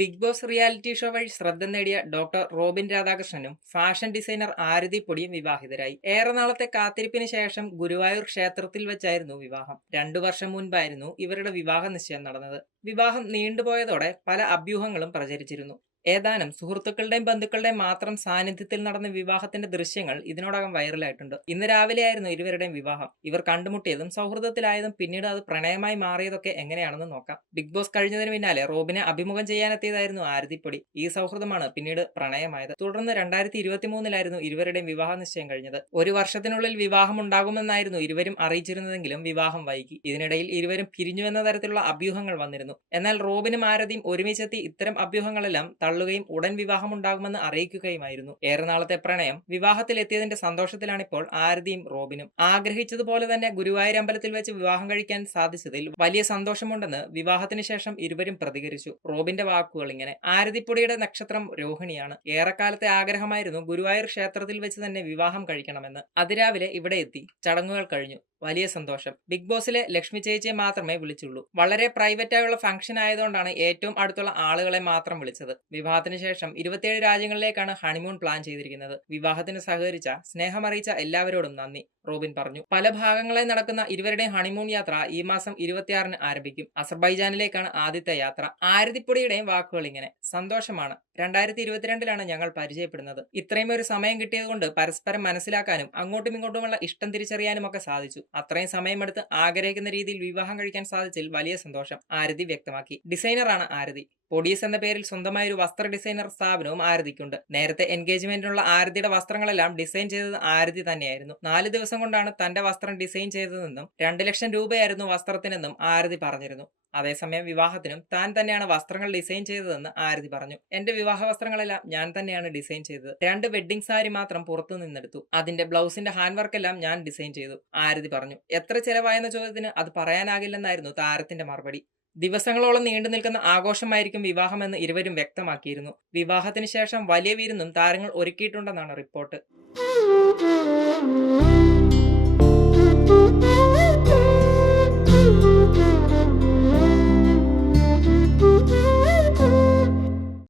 Big boss reality show വഴി ശ്രദ്ധ നേടിയ ഡോക്ടർ റോബിൻ രാധാകൃഷ്ണനും ഫാഷൻ ഡിസൈനർ ആരതി പൊടിയും വിവാഹിതരായി. ഏറെ നാളത്തെ കാത്തിരിപ്പിന് ശേഷം ഗുരുവായൂർ ക്ഷേത്രത്തിൽ വെച്ചായിരുന്നു വിവാഹം. രണ്ടു വർഷം മുൻപായിരുന്നു ഇവരുടെ വിവാഹ നിശ്ചയം നടന്നത്. വിവാഹം നീണ്ടുപോയതോടെ പല അഭ്യൂഹങ്ങളും പ്രചരിച്ചിരുന്നു. ഏതാനും സുഹൃത്തുക്കളുടെയും ബന്ധുക്കളുടെയും മാത്രം സാന്നിധ്യത്തിൽ നടന്ന വിവാഹത്തിന്റെ ദൃശ്യങ്ങൾ ഇതിനോടകം വൈറലായിട്ടുണ്ട്. ഇന്ന് രാവിലെയായിരുന്നു ഇരുവരുടെയും വിവാഹം. ഇവർ കണ്ടുമുട്ടിയതും സൗഹൃദത്തിലായതും പിന്നീട് അത് പ്രണയമായി മാറിയതൊക്കെ എങ്ങനെയാണെന്ന് നോക്കാം. ബിഗ് ബോസ് കഴിഞ്ഞതിന് പിന്നാലെ റോബിനെ അഭിമുഖം ചെയ്യാനെത്തിയതായിരുന്നു ആരതിപ്പൊടി. ഈ സൗഹൃദമാണ് പിന്നീട് പ്രണയമായത്. തുടർന്ന് രണ്ടായിരത്തി ഇരുപത്തി മൂന്നിലായിരുന്നു ഇരുവരുടെയും വിവാഹ നിശ്ചയം കഴിഞ്ഞത്. ഒരു വർഷത്തിനുള്ളിൽ വിവാഹം ഉണ്ടാകുമെന്നായിരുന്നു ഇരുവരും അറിയിച്ചിരുന്നതെങ്കിലും വിവാഹം വൈകി. ഇതിനിടയിൽ ഇരുവരും പിരിഞ്ഞുവെന്ന തരത്തിലുള്ള അഭ്യൂഹങ്ങൾ വന്നിരുന്നു. എന്നാൽ റോബിനും ആരതിയും ഒരുമിച്ചെത്തി ഇത്തരം അഭ്യൂഹങ്ങളെല്ലാം തള്ളുകയും ഉടൻ വിവാഹമുണ്ടാകുമെന്ന് അറിയിക്കുകയുമായിരുന്നു. ഏറെ നാളത്തെ പ്രണയം വിവാഹത്തിലെത്തിയതിന്റെ സന്തോഷത്തിലാണിപ്പോൾ ആരതിയും റോബിനും. ആഗ്രഹിച്ചതുപോലെ തന്നെ ഗുരുവായൂർ അമ്പലത്തിൽ വെച്ച് വിവാഹം കഴിക്കാൻ സാധിച്ചതിൽ വലിയ സന്തോഷമുണ്ടെന്ന് വിവാഹത്തിന് ശേഷം ഇരുവരും പ്രതികരിച്ചു. റോബിന്റെ വാക്കുകൾ ഇങ്ങനെ ആരതിപ്പുടിയുടെ നക്ഷത്രം രോഹിണിയാണ്. ഏറെക്കാലത്തെ ആഗ്രഹമായിരുന്നു ഗുരുവായൂർ ക്ഷേത്രത്തിൽ വെച്ച് തന്നെ വിവാഹം കഴിക്കണമെന്ന്. അതിരാവിലെ ഇവിടെ എത്തി. ചടങ്ങുകൾ കഴിഞ്ഞു. വലിയ സന്തോഷം. ബിഗ് ബോസിലെ ലക്ഷ്മി ചേച്ചിയെ മാത്രമേ വിളിച്ചുള്ളൂ. വളരെ പ്രൈവറ്റ് ആയുള്ള ഫംഗ്ഷൻ ആയതുകൊണ്ടാണ് ഏറ്റവും അടുത്തുള്ള ആളുകളെ മാത്രം വിളിച്ചത്. വിവാഹത്തിന് ശേഷം ഇരുപത്തിയേഴ് രാജ്യങ്ങളിലേക്കാണ് ഹണിമൂൺ പ്ലാൻ ചെയ്തിരിക്കുന്നത്. വിവാഹത്തിന് സഹകരിച്ച സ്നേഹമറിയിച്ച എല്ലാവരോടും നന്ദി റോബിൻ പറഞ്ഞു. പല ഭാഗങ്ങളായി നടക്കുന്ന ഇരുവരുടെയും ഹണിമൂൺ യാത്ര ഈ മാസം ഇരുപത്തിയാറിന് ആരംഭിക്കും. അസർബൈജാനിലേക്കാണ് ആദ്യത്തെ യാത്ര. ആരതിപ്പൊടിയുടെയും വാക്കുകൾ ഇങ്ങനെ. സന്തോഷമാണ്. രണ്ടായിരത്തി ഇരുപത്തിരണ്ടിലാണ് ഞങ്ങൾ പരിചയപ്പെടുന്നത്. ഇത്രയും ഒരു സമയം കിട്ടിയതുകൊണ്ട് പരസ്പരം മനസ്സിലാക്കാനും അങ്ങോട്ടും ഇങ്ങോട്ടുമുള്ള ഇഷ്ടം തിരിച്ചറിയാനും ഒക്കെ സാധിച്ചു. അത്രയും സമയമെടുത്ത് ആഗ്രഹിക്കുന്ന രീതിയിൽ വിവാഹം കഴിക്കാൻ സാധിച്ചതിൽ വലിയ സന്തോഷം ആരതി വ്യക്തമാക്കി. ഡിസൈനറാണ് ആരതി. പൊടീസ് എന്ന പേരിൽ സ്വന്തമായ ഒരു വസ്ത്ര ഡിസൈനർ സ്ഥാപനവും ആരതിക്കുണ്ട്. നേരത്തെ എൻഗേജ്മെന്റിനുള്ള ആരതിയുടെ വസ്ത്രങ്ങളെല്ലാം ഡിസൈൻ ചെയ്തത് ആരതി തന്നെയായിരുന്നു. നാല് ദിവസം കൊണ്ടാണ് തന്റെ വസ്ത്രം ഡിസൈൻ ചെയ്തതെന്നും രണ്ട് ലക്ഷം രൂപയായിരുന്നു വസ്ത്രത്തിനെന്നും ആരതി പറഞ്ഞിരുന്നു. അതേസമയം വിവാഹത്തിനും താൻ തന്നെയാണ് വസ്ത്രങ്ങൾ ഡിസൈൻ ചെയ്തതെന്ന് ആരതി പറഞ്ഞു. എന്റെ വിവാഹ വസ്ത്രങ്ങളെല്ലാം ഞാൻ തന്നെയാണ് ഡിസൈൻ ചെയ്തത്. രണ്ട് വെഡ്ഡിംഗ് സാരി മാത്രം പുറത്തു നിന്നെടുത്തു. അതിന്റെ ബ്ലൗസിന്റെ ഹാൻഡ് വർക്ക് എല്ലാം ഞാൻ ഡിസൈൻ ചെയ്തു. ആരതി പറഞ്ഞു. എത്ര ചെലവായെന്ന ചോദ്യത്തിന് അത് പറയാനാകില്ലെന്നായിരുന്നു താരത്തിന്റെ മറുപടി. ദിവസങ്ങളോളം നീണ്ടു നിൽക്കുന്ന ആഘോഷമായിരിക്കും വിവാഹമെന്ന് ഇരുവരും വ്യക്തമാക്കിയിരുന്നു. വിവാഹത്തിന് ശേഷം വലിയ വിരുന്നും താരങ്ങൾ ഒരുക്കിയിട്ടുണ്ടെന്നാണ് റിപ്പോർട്ട്.